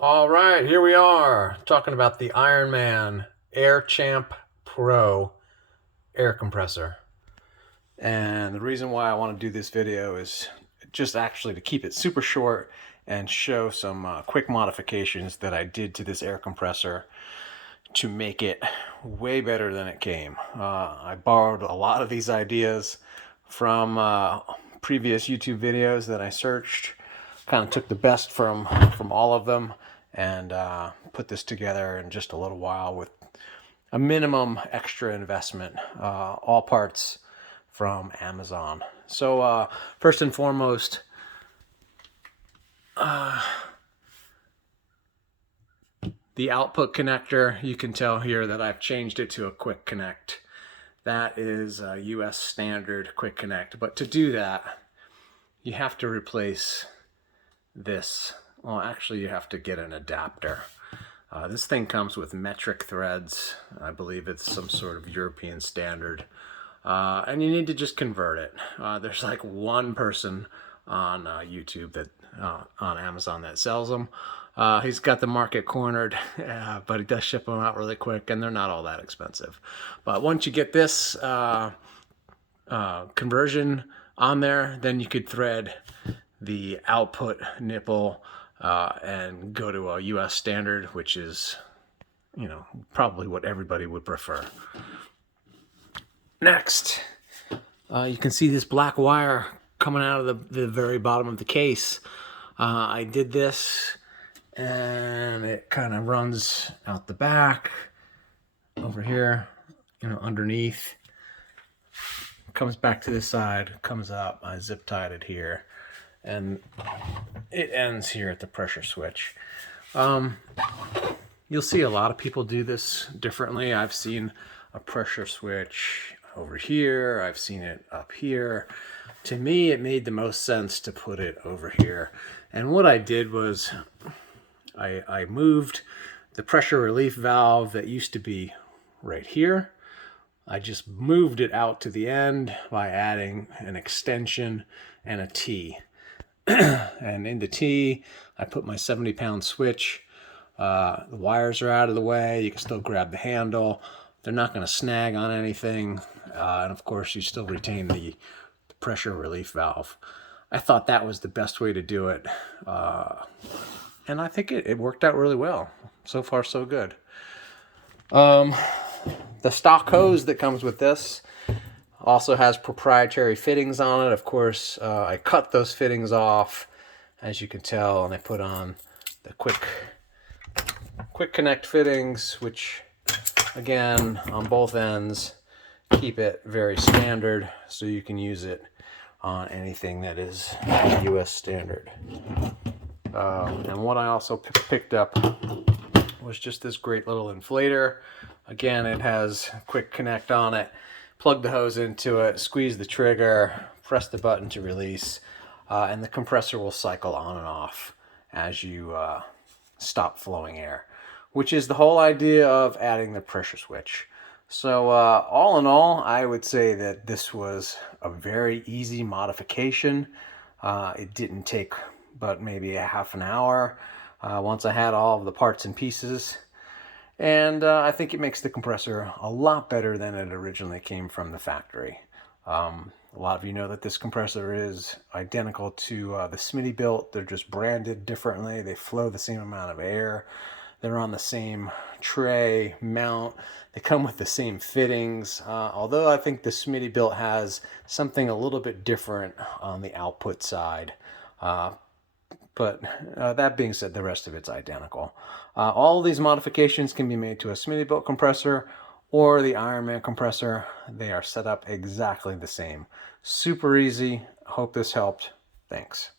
All right, here we are talking about the Ironman Air Champ Pro air compressor. And the reason why I want to do this video is just actually to keep it super short and show some quick modifications that I did to this air compressor to make it way better than it came. I borrowed a lot of these ideas from previous YouTube videos that I searched, kind of took the best from all of them, and put this together in just a little while with a minimum extra investment, all parts from Amazon. So first and foremost, the output connector, you can tell here that I've changed it to a quick connect. That is a US standard quick connect, but to do that, you have to replace this. Well, actually, you have to get an adapter. This thing comes with metric threads. I believe it's some sort of European standard. And you need to just convert it. There's like one person on YouTube that on Amazon that sells them. He's got the market cornered, but he does ship them out really quick, and they're not all that expensive. But once you get this conversion on there, then you could thread the output nipple and go to a US standard, which is, probably what everybody would prefer. Next, you can see this black wire coming out of the very bottom of the case. I did this, and it kind of runs out the back over here, underneath. Comes back to this side, comes up. I zip tied it here, and it ends here at the pressure switch. You'll see a lot of people do this differently. I've seen a pressure switch over here. I've seen it up here. To me, it made the most sense to put it over here. And what I did was I moved the pressure relief valve that used to be right here. I just moved it out to the end by adding an extension and a T. And in the T, I put my 70-pound switch. The wires are out of the way. You can still grab the handle. They're not going to snag on anything. And of course, you still retain the pressure relief valve. I thought that was the best way to do it. And I think it worked out really well. So far, so good. The stock hose that comes with this also has proprietary fittings on it. Of course, I cut those fittings off, as you can tell, and I put on the quick connect fittings, which, again, on both ends, keep it very standard, so you can use it on anything that is US standard. And what I also picked up was just this great little inflator. Again, it has a quick connect on it. Plug the hose into it, squeeze the trigger, press the button to release, and the compressor will cycle on and off as you stop flowing air, which is the whole idea of adding the pressure switch. So all in all, I would say that this was a very easy modification. It didn't take but maybe a half an hour once I had all of the parts and pieces. And I think it makes the compressor a lot better than it originally came from the factory. A lot of you know that this compressor is identical to the smittybuilt. They're just branded differently. They flow the same amount of air. They're on the same tray mount. They come with the same fittings. Although I think the smittybuilt has something a little bit different on the output side. But that being said, the rest of it's identical. All of these modifications can be made to a smittybuilt compressor or the Ironman compressor. They are set up exactly the same. Super easy. Hope this helped. Thanks.